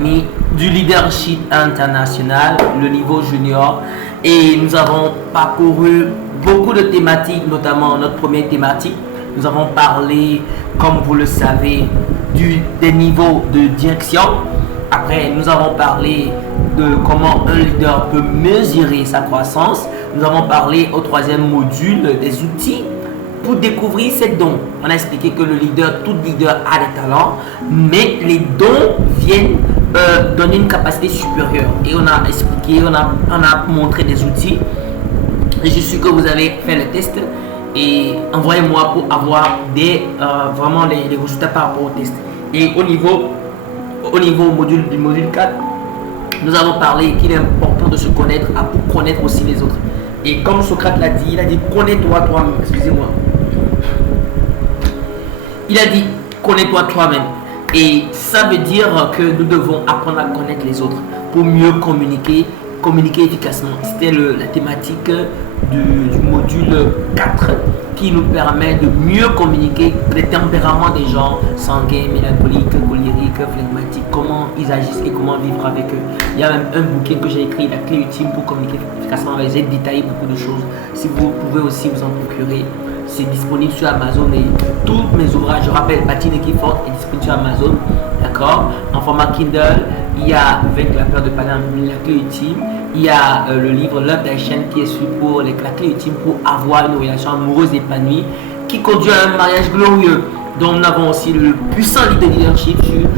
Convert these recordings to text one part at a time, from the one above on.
Academy du leadership international, le niveau junior. Et nous avons parcouru beaucoup de thématiques, notamment notre première thématique. Nous avons parlé, comme vous le savez, des niveaux de direction. Après, nous avons parlé de comment un leader peut mesurer sa croissance. Nous avons parlé au troisième module des outils pour découvrir ses dons. On a expliqué que tout leader a des talents, mais les dons viennent donner une capacité supérieure. Et on a expliqué, on a montré des outils. Et je suis sûr que vous avez fait le test. Et envoyez-moi pour avoir vraiment les résultats par rapport au test. Et au niveau du module 4, nous avons parlé qu'il est important de se connaître pour connaître aussi les autres. Et comme Socrate l'a dit, il a dit connais-toi toi-même. Excusez-moi. Il a dit connais-toi toi-même. Et ça veut dire que nous devons apprendre à connaître les autres pour mieux communiquer efficacement. C'était la thématique du module 4 qui nous permet de mieux communiquer les tempéraments des gens, sanguins, mélancoliques, colériques, flegmatiques, comment ils agissent et comment vivre avec eux. Il y a même un bouquin que j'ai écrit, La clé ultime pour communiquer efficacement. J'ai détaillé beaucoup de choses. Si vous pouvez aussi vous en procurer, c'est disponible sur Amazon et tous mes ouvrages, je rappelle, Bâtir une équipe forte est disponible sur Amazon, d'accord, en format Kindle. Il y a avec la peur de Paname, La clé ultime. Il y a le livre Love D'action qui est su pour la clé ultime pour avoir une relation amoureuse épanouie qui conduit à un mariage glorieux. Donc nous avons aussi le puissant leadership sur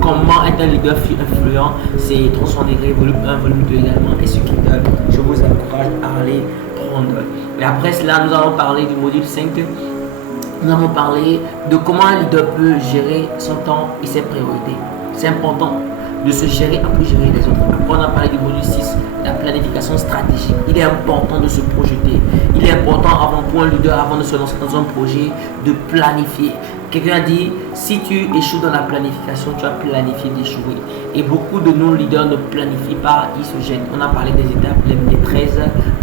comment être un leader influent. C'est 300 degrés, volume 1, volume 2 également. Et sur Kindle, je vous encourage à aller prendre. Et après cela, nous allons parler du module 5. Nous allons parler de comment un leader peut gérer son temps et ses priorités. C'est important de se gérer après gérer les autres. Après, on a parlé du module 6, la planification stratégique. Il est important de se projeter. Il est important pour un leader, avant de se lancer dans un projet, de planifier. Quelqu'un a dit, si tu échoues dans la planification, tu as planifié d'échouer. Et beaucoup de nos leaders ne planifient pas, ils se gênent. On a parlé des étapes, les 13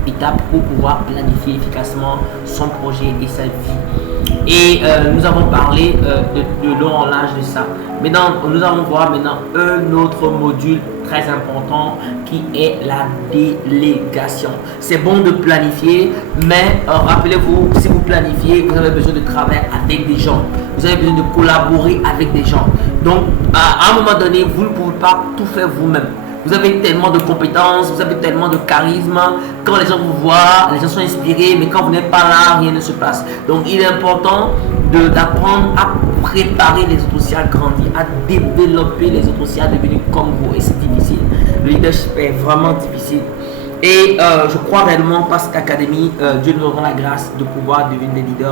étapes pour pouvoir planifier efficacement son projet et sa vie. Et nous avons parlé de long en large de ça. Maintenant, nous allons voir maintenant un autre module très important qui est la délégation. C'est bon de planifier, mais rappelez-vous, si vous planifiez, vous avez besoin de travailler avec des gens. Vous avez besoin de collaborer avec des gens. Donc, à un moment donné, vous ne pouvez pas tout faire vous-même. Vous avez tellement de compétences, vous avez tellement de charisme. Quand les gens vous voient, les gens sont inspirés, mais quand vous n'êtes pas là, rien ne se passe. Donc, il est important d'apprendre à préparer les autres aussi à grandir, à développer les autres aussi à devenir comme vous. Et c'est difficile. Le leadership est vraiment difficile. Et je crois réellement, par cette académie, Dieu nous donnera la grâce de pouvoir devenir des leaders.